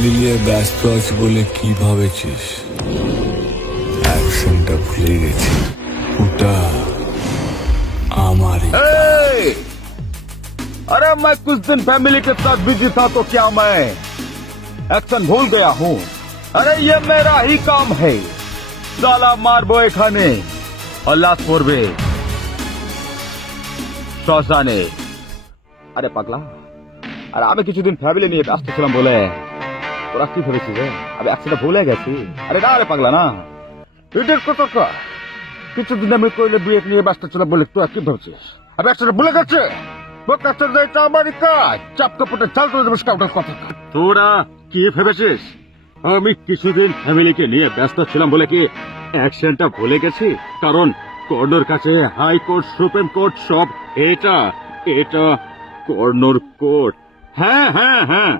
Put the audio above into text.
Family নিয়ে ব্যস্ত আছি বলে কি ভাবেছিস? অ্যাকশনটা ভুলে গেছি। ওটা আমারই। अरे मैं कुछ दिन फैमिली के साथ बिजी था तो क्या मैं एक्शन भूल गया हूँ? अरे ये मेरा ही काम है। साला मारबो एखाने और लाश पड़बे শ্মশানে। আরে পাগলা, আরে আমি কিছুদিন ফ্যামিলি নিয়ে ব্যস্ত ছিলাম বলে তোরা কি ভেবেছিস? আমি একসাথে ভুলে গেছি। আরে না রে পাগলা, না এদের কথা কিছুদিন আমি কইলে বিয়ে নিয়ে ব্যস্ত ছিলাম বলে তোরা কি ভেবেছিস আমি একসাথে ভুলে গেছি? তোরা কি ভেবেছিস আমি কিছুদিন ফ্যামিলিকে নিয়ে ব্যস্ত ছিলাম বলে কি অ্যাকশনটা ভুলে গেছি? কারণ কর্ণর কাছে হাইকোর্ট, সুপ্রিম কোর্ট সব এটা এটা কর্ণর কোর্ট। হ্যাঁ হ্যাঁ হ্যাঁ,